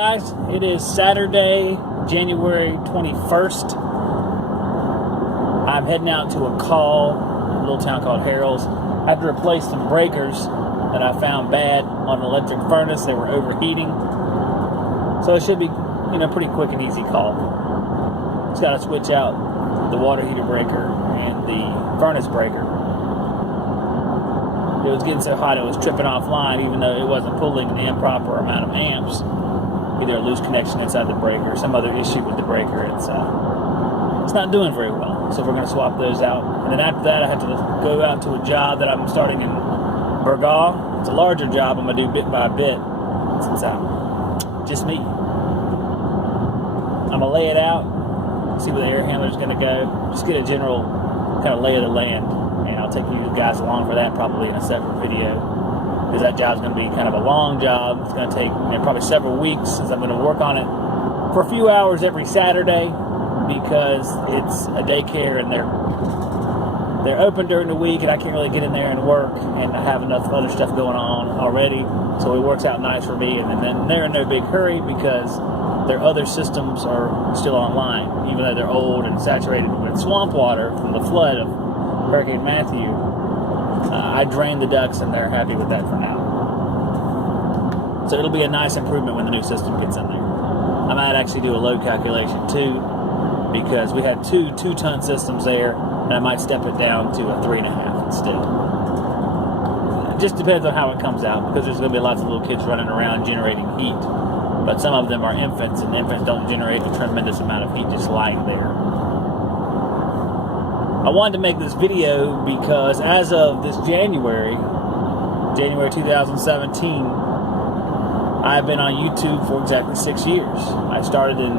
guys, it is Saturday, January 21st. I'm heading out to a call in a little town called Harrell's. I have to replace some breakers that I found bad on an electric furnace. They were overheating. So it should be, pretty quick and easy call. Just got to switch out the water heater breaker and the furnace breaker. It was getting so hot it was tripping offline, even though it wasn't pulling the improper amount of amps. Either a loose connection inside the breaker or some other issue with the breaker. It's not doing very well. So we're going to swap those out. And then after that, I have to go out to a job that I'm starting in Burgaw. It's a larger job I'm going to do bit by bit, since I'm just me. I'm going to lay it out, see where the air handler is going to go, just get a general kind of lay of the land. And I'll take you guys along for that probably in a separate video. Because that job's going to be kind of a long job. It's going to take probably several weeks, since I'm going to work on it for a few hours every Saturday, because it's a daycare and they're open during the week and I can't really get in there and work, and I have enough other stuff going on already, so it works out nice for me. And then they're in no big hurry because their other systems are still online, even though they're old and saturated with swamp water from the flood of Hurricane Matthew. I drained the ducts and they're happy with that for now. So it'll be a nice improvement when the new system gets in there. I might actually do a load calculation too, because we had two 2-ton systems there, and I might step it down to a 3.5 instead. It just depends on how it comes out, because there's going to be lots of little kids running around generating heat. But some of them are infants, and infants don't generate a tremendous amount of heat just lying there. I wanted to make this video because as of this January 2017, I've been on YouTube for exactly 6 years. I started in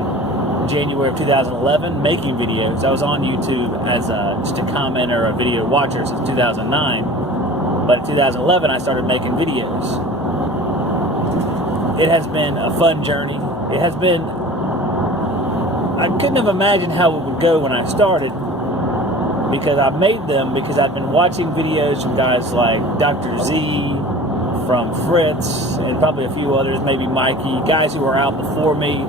January of 2011 making videos. I was on YouTube as just a commenter, a video watcher since 2009. But in 2011, I started making videos. It has been a fun journey. It has been... I couldn't have imagined how it would go when I started, because I made them because I've been watching videos from guys like Dr. Z, from Fritz, and probably a few others, maybe Mikey, guys who were out before me,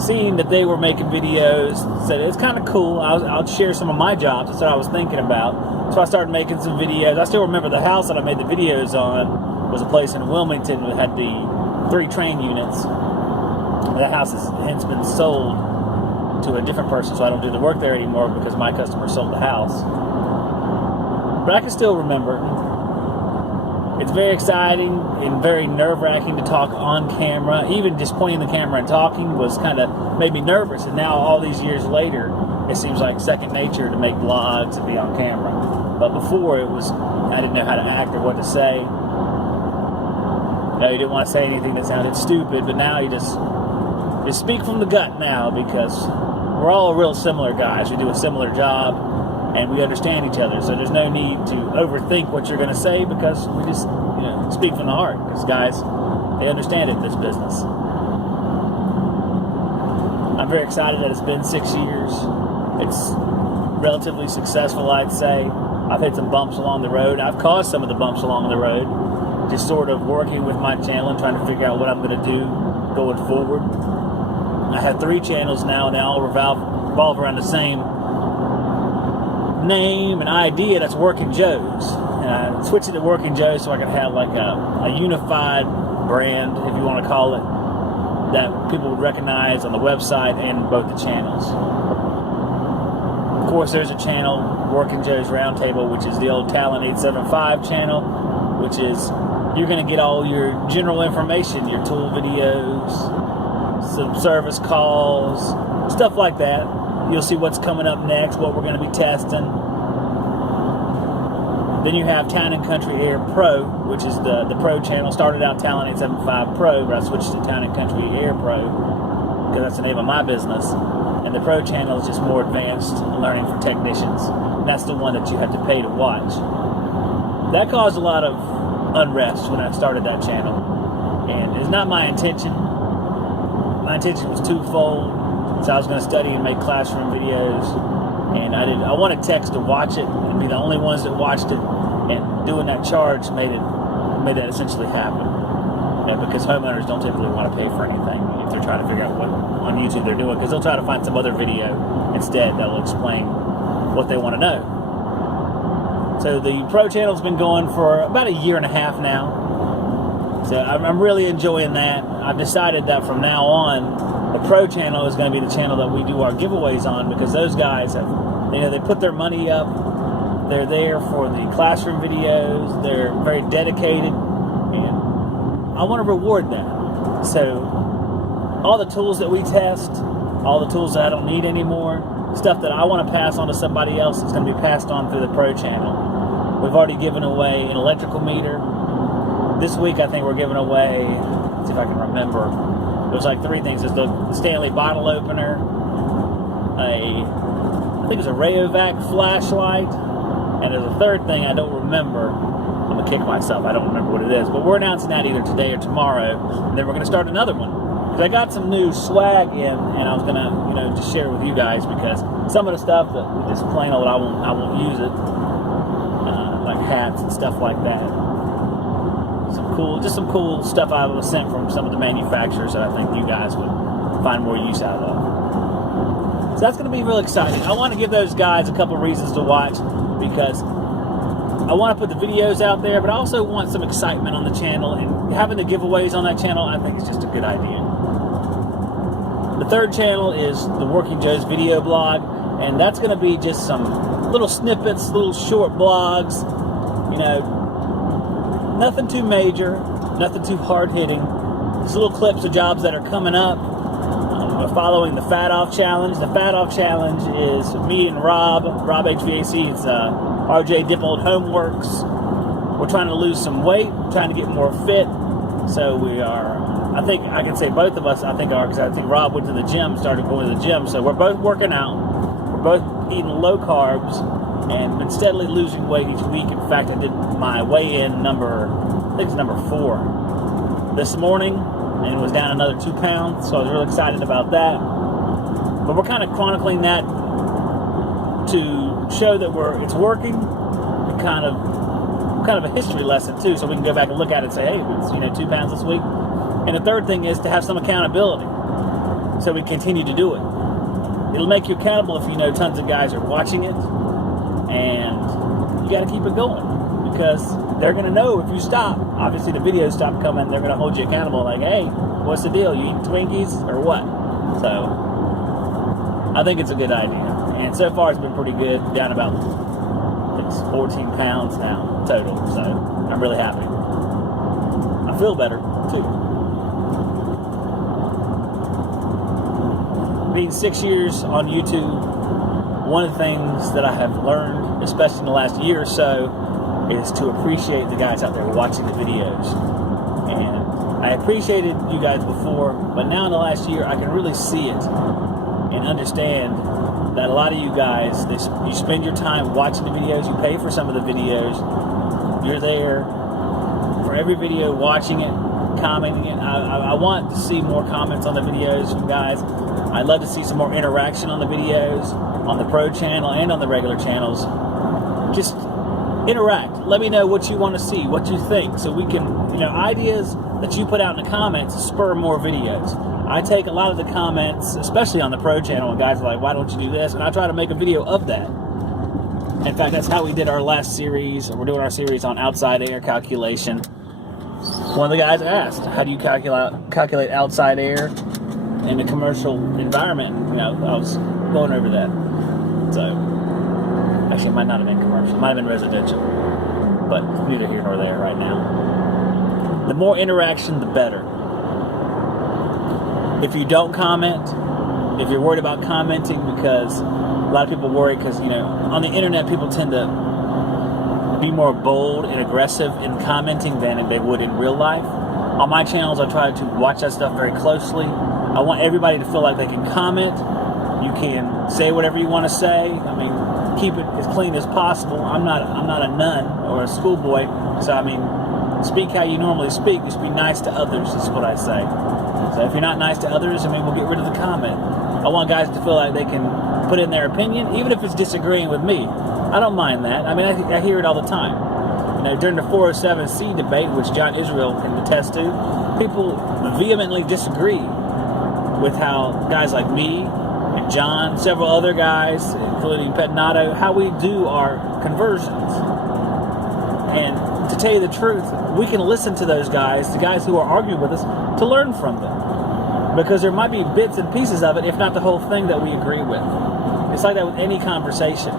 seeing that they were making videos, said it's kind of cool. I'll share some of my jobs. That's what I was thinking about. So I started making some videos. I still remember the house that I made the videos on was a place in Wilmington that had the 3 train units. That house has hence been sold to a different person, so I don't do the work there anymore because my customer sold the house. But I can still remember. It's very exciting and very nerve-wracking to talk on camera. Even just pointing the camera and talking was kind of made me nervous. And now, all these years later, it seems like second nature to make vlogs and be on camera. But before, I didn't know how to act or what to say. You didn't want to say anything that sounded stupid, but now you just speak from the gut now, because we're all real similar guys. We do a similar job, and we understand each other. So there's no need to overthink what you're going to say, because we just, speak from the heart. Because guys, they understand it, this business. I'm very excited that it's been 6 years. It's relatively successful, I'd say. I've hit some bumps along the road. I've caused some of the bumps along the road. Just sort of working with my channel and trying to figure out what I'm going to do going forward. I have 3 channels now, and they all revolve around the same name and idea. That's Working Joe's. And I switched it to Working Joe's so I could have like a unified brand, if you want to call it, that people would recognize on the website and both the channels. Of course, there's a channel, Working Joe's Roundtable, which is the old Talent 875 channel, which is, you're going to get all your general information, your tool videos, some service calls, stuff like that. You'll see what's coming up next, what we're going to be testing. Then you have Town & Country Air Pro, which is the Pro channel. Started out Talent 875 Pro, but I switched to Town & Country Air Pro because that's the name of my business. And the Pro channel is just more advanced learning for technicians. And that's the one that you have to pay to watch. That caused a lot of unrest when I started that channel. And it's not my intention. My intention was twofold. So I was going to study and make classroom videos, and I wanted techs to watch it and be the only ones that watched it, and doing that charge made that essentially happen. because homeowners don't typically want to pay for anything if they're trying to figure out what on YouTube they're doing, because they'll try to find some other video instead that will explain what they want to know. So the Pro channel's been going for about a year and a half now. So I'm really enjoying that. I've decided that from now on, the Pro channel is going to be the channel that we do our giveaways on, because those guys have, they put their money up. They're there for the classroom videos. They're very dedicated, and I want to reward that. So all the tools that we test, all the tools that I don't need anymore, stuff that I want to pass on to somebody else, is going to be passed on through the Pro channel. We've already given away an electrical meter. This week I think we're giving away, let's see if I can remember, there's like 3 things. There's the Stanley bottle opener, I think it's a Rayovac flashlight, and there's a 3rd thing I don't remember. I'm going to kick myself, I don't remember what it is. But we're announcing that either today or tomorrow, and then we're going to start another one. Because I got some new swag in, and I was going to, just share it with you guys, because some of the stuff that is plain old, I won't use it. Like hats and stuff like that. Just some cool stuff I was sent from some of the manufacturers that I think you guys would find more use out of. So that's going to be real exciting. I want to give those guys a couple reasons to watch, because I want to put the videos out there, but I also want some excitement on the channel, and having the giveaways on that channel, I think is just a good idea. The 3rd channel is the Working Joe's video blog, and that's going to be just some little snippets, little short blogs, nothing too major, nothing too hard-hitting, just little clips of jobs that are coming up. Following the Fat Off Challenge. The Fat Off Challenge is me and Rob HVAC, it's RJ Dippold Homeworks. We're trying to lose some weight, trying to get more fit, so we are, I think I can say both of us, because I think Rob went to the gym, started going to the gym, so we're both working out, we're both eating low carbs, and been steadily losing weight each week. In fact, I did my weigh-in number 4 this morning, and was down another 2 pounds, so I was really excited about that. But we're kind of chronicling that to show that it's working, and kind of a history lesson too, so we can go back and look at it and say, hey, it's 2 pounds this week. And the 3rd thing is to have some accountability, so we continue to do it. It'll make you accountable if tons of guys are watching it, and you got to keep it going, because they're going to know if you stop. Obviously, the videos stop coming, they're going to hold you accountable, like, hey, what's the deal? You eating Twinkies or what? So I think it's a good idea, and so far it's been pretty good. Down about 14 pounds now total, so I'm really happy. I feel better too. Being 6 years on YouTube, one of the things that I have learned, especially in the last year or so, is to appreciate the guys out there watching the videos. And I appreciated you guys before, but now in the last year, I can really see it and understand that a lot of you guys, you spend your time watching the videos, you pay for some of the videos, you're there for every video, watching it, commenting it. I want to see more comments on the videos from guys. I'd love to see some more interaction on the videos, on the Pro channel and on the regular channels. Just interact. Let me know what you want to see, what you think, so we can, ideas that you put out in the comments spur more videos. I take a lot of the comments, especially on the Pro channel, and guys are like, why don't you do this? And I try to make a video of that. In fact, that's how we did our last series. We're doing our series on outside air calculation. One of the guys asked, how do you calculate outside air in a commercial environment? I was going over that. So, actually, it might not have been commercial. It might have been residential. But neither here nor there right now. The more interaction, the better. If you don't comment, if you're worried about commenting, because a lot of people worry, because, on the internet, people tend to be more bold and aggressive in commenting than they would in real life. On my channels, I try to watch that stuff very closely. I want everybody to feel like they can comment. You can say whatever you want to say. I mean, keep it as clean as possible. I'm not a nun or a schoolboy, so speak how you normally speak. Just be nice to others, is what I say. So if you're not nice to others, we'll get rid of the comment. I want guys to feel like they can put in their opinion, even if it's disagreeing with me. I don't mind that. I hear it all the time. during the 407C debate, which John Israel can attest to, people vehemently disagree with how guys like me and John, several other guys, including Petinato, how we do our conversions. And to tell you the truth, we can listen to those guys, the guys who are arguing with us, to learn from them. Because there might be bits and pieces of it, if not the whole thing, that we agree with. It's like that with any conversation.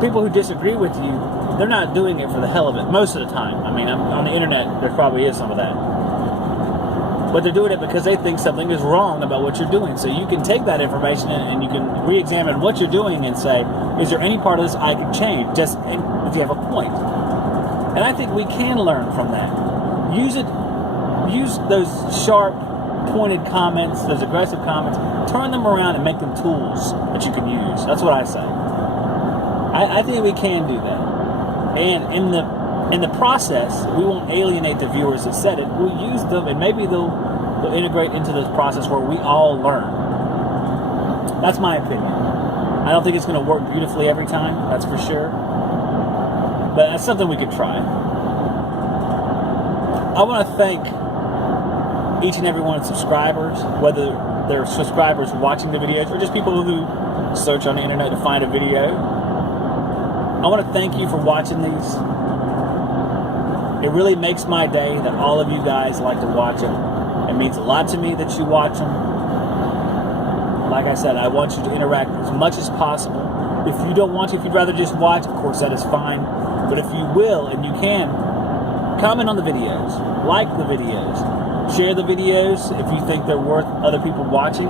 People who disagree with you, they're not doing it for the hell of it most of the time. I mean, on the internet, there probably is some of that. But they're doing it because they think something is wrong about what you're doing. So you can take that information and you can re-examine what you're doing and say, is there any part of this I could change, just if you have a point? And I think we can learn from that. Use those sharp, pointed comments, those aggressive comments, turn them around and make them tools that you can use. That's what I say. I think we can do that. And in the process, we won't alienate the viewers that said it. We'll use them, and maybe they'll integrate into this process where we all learn. That's my opinion. I don't think it's going to work beautifully every time, that's for sure. But that's something we could try. I want to thank each and every one of the subscribers, whether they're subscribers watching the videos or just people who search on the internet to find a video. I want to thank you for watching these. It really makes my day that all of you guys like to watch them. It means a lot to me that you watch them. Like I said, I want you to interact as much as possible. If you don't want to, if you'd rather just watch, of course, that is fine. But if you will, and you can, comment on the videos, like the videos, share the videos if you think they're worth other people watching.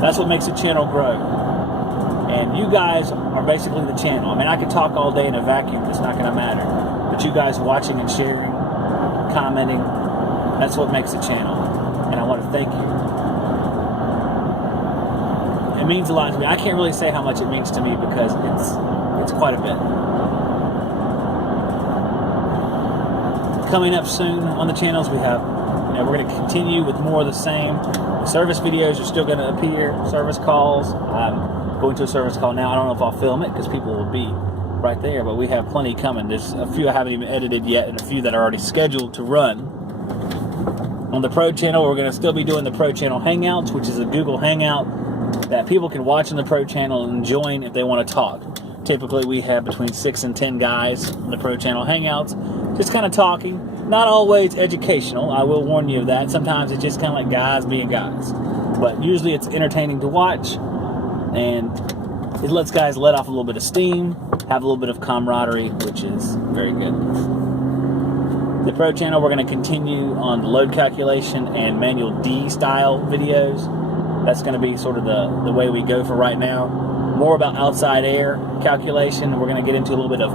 That's what makes the channel grow. And you guys are basically the channel. I mean, I could talk all day in a vacuum. It's not going to matter. But you guys watching and sharing, commenting, that's what makes the channel. And I want to thank you. It means a lot to me. I can't really say how much it means to me because it's quite a bit. Coming up soon on the channels, we're going to continue with more of the same. Service videos are still going to appear. Service calls. I'm going to a service call now. I don't know if I'll film it because people will be right there, but we have plenty coming. There's a few I haven't even edited yet and a few that are already scheduled to run. On the Pro channel, we're going to still be doing the Pro channel Hangouts, which is a Google Hangout that people can watch on the Pro channel and join if they want to talk. Typically, we have between 6 and 10 guys on the Pro channel Hangouts, just kind of talking. Not always educational, I will warn you of that. Sometimes it's just kind of like guys being guys. But usually it's entertaining to watch, and it lets guys let off a little bit of steam, have a little bit of camaraderie, which is very good. The Pro channel, we're going to continue on the load calculation and manual D style videos. That's going to be sort of the way we go for right now. More about outside air calculation. We're going to get into a little bit of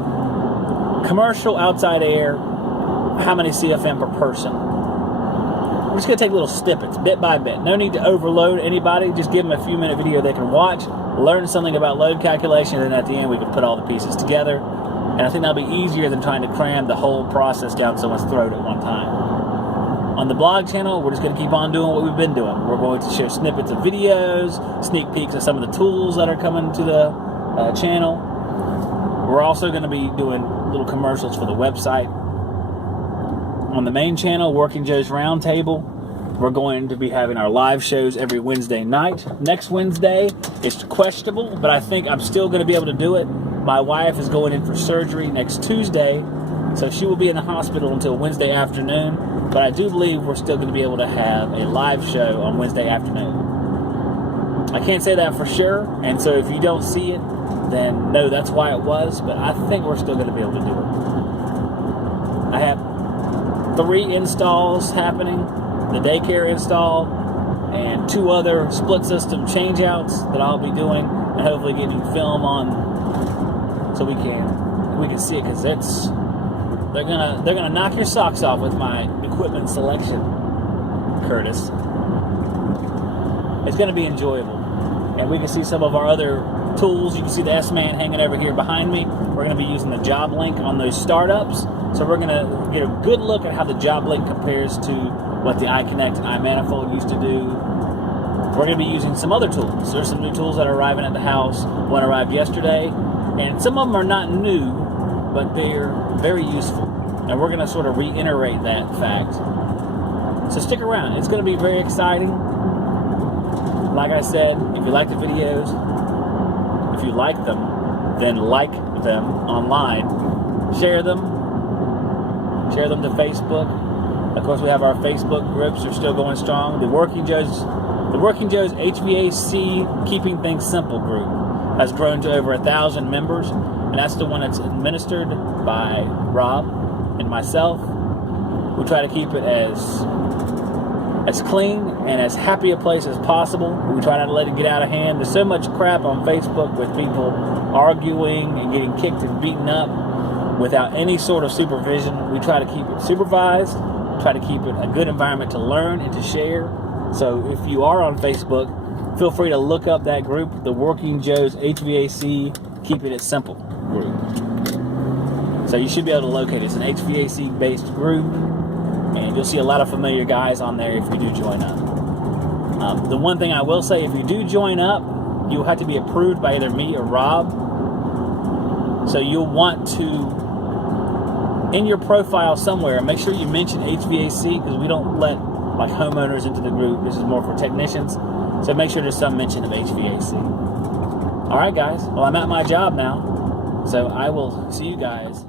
commercial outside air, how many CFM per person. We're just going to take little snippets, bit by bit. No need to overload anybody. Just give them a few minute video they can watch, learn something about load calculation, and then at the end we can put all the pieces together. And I think that'll be easier than trying to cram the whole process down someone's throat at one time. On the blog channel, we're just going to keep on doing what we've been doing. We're going to share snippets of videos, sneak peeks of some of the tools that are coming to the channel. We're also going to be doing little commercials for the website. On the main channel, Working Joe's Roundtable, we're going to be having our live shows every Wednesday night. Next Wednesday, it's questionable, but I think I'm still going to be able to do it. My wife is going in for surgery next Tuesday, so she will be in the hospital until Wednesday afternoon. But I do believe we're still going to be able to have a live show on Wednesday afternoon. I can't say that for sure, and so if you don't see it, then no, that's why it was, but I think we're still going to be able to do it. I have 3 installs happening, the daycare install, and 2 other split system changeouts that I'll be doing, and hopefully getting film on so we can see it, because they're gonna knock your socks off with my equipment selection, Curtis. It's gonna be enjoyable, and we can see some of our other tools. You can see the S-Man hanging over here behind me. We're gonna be using the job link on those startups, so we're gonna get a good look at how the job link compares to what the iConnect and iManifold used to do. We're gonna be using some other tools. There's some new tools that are arriving at the house. One arrived yesterday, and some of them are not new, but they're very useful. And we're going to sort of reiterate that fact. So stick around. It's going to be very exciting. Like I said, if you like the videos, if you like them, then like them online. Share them. Share them to Facebook. Of course, we have our Facebook groups. They're still going strong. The Working Joe's HVAC Keeping Things Simple group has grown to over 1,000 members, and that's the one that's administered by Rob and myself. We try to keep it as clean and as happy a place as possible. We try not to let it get out of hand. There's so much crap on Facebook with people arguing and getting kicked and beaten up without any sort of supervision. We try to keep it supervised, try to keep it a good environment to learn and to share. So if you are on Facebook, feel free to look up that group, the Working Joe's HVAC Keeping It Simple group. So you should be able to locate it. It's an HVAC based group, and you'll see a lot of familiar guys on there if you do join up. The one thing I will say, if you do join up, you'll have to be approved by either me or Rob. So you'll want to, in your profile somewhere, make sure you mention HVAC, because we don't let like homeowners into the group. This is more for technicians. So make sure there's some mention of HVAC. All right, guys. Well, I'm at my job now, so I will see you guys